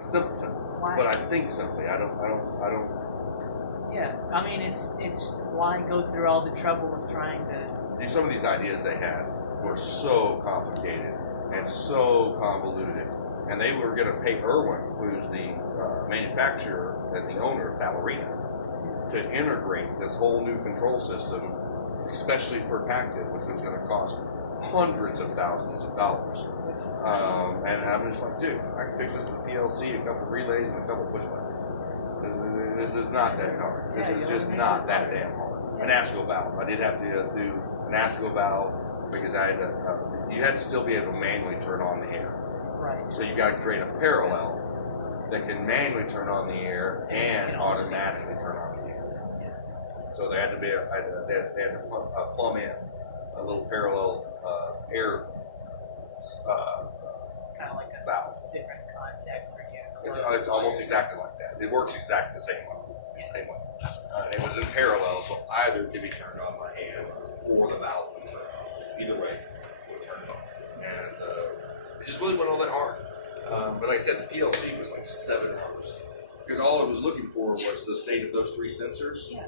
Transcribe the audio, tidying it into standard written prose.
simpleton, Why? but I think simply. I don't. Yeah, I mean, it's why go through all the trouble of trying to. Some of these ideas they had were so complicated and so convoluted, and they were going to pay Irwin, who's the manufacturer and the owner of Ballerina, to integrate this whole new control system, especially for Pactive, which was going to cost hundreds of thousands of dollars. And I'm just like, dude, I can fix this with a PLC, a couple relays, and a couple push buttons. This is not that hard. This is just not that damn hard. An ASCO valve. I did have to do an ASCO valve because I had to. You had to still be able to manually turn on the air. Right. So you got to create a parallel that can manually turn on the air and automatically turn on the air. So they had to be. They had to plumb in a little parallel air Kind of like a valve. different contact for you. It's almost exactly like that. It works exactly the same way. Same way. It was in parallel, so either could be turned on by hand or the valve would turn on. Either way, it would turn on. And it just really wasn't all that hard. But like I said, the PLC was like 7 hours. Because all it was looking for was the state of those 3 sensors. Yeah.